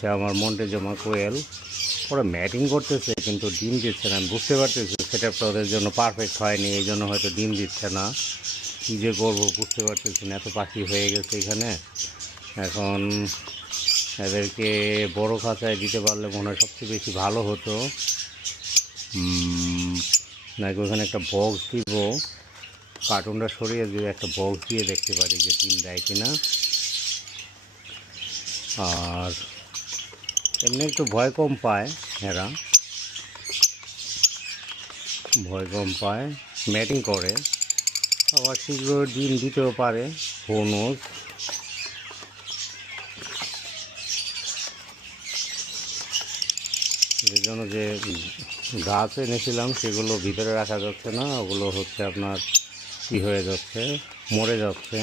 হচ্ছে আমার মন্টেজমা কোয়েল, ওরা ম্যাটিং করতেছে কিন্তু ডিম দিচ্ছে না। আমি বুঝতে পারতেছি সেটআপটা ওদের জন্য পারফেক্ট হয়নি, এই জন্য হয়তো ডিম দিচ্ছে না। কী যে করবো বুঝতে পারতেছি না, এত পাখি হয়ে গেছে এখানে। এখন এদেরকে বড় খাঁচায় দিতে পারলে মনে হয় সবচেয়ে বেশি ভালো হতো। নাকি ওখানে একটা বক্স দিব, কার্টুনটা সরিয়ে যদি একটা বক্স দিয়ে দেখতে পারি যে ডিম দেয় কিনা। আর এমনি একটু ভয় কম পায়, এরা ভয় কম পায়, ম্যাটিং করে, আবার শীঘ্র ডিম দিতেও পারে, হু নোজ। যে জন্য যে গাছ এনেছিলাম সেগুলো ভিতরে রাখা যাচ্ছে না, ওগুলো হচ্ছে আপনার কী হয়ে যাচ্ছে, মরে যাচ্ছে।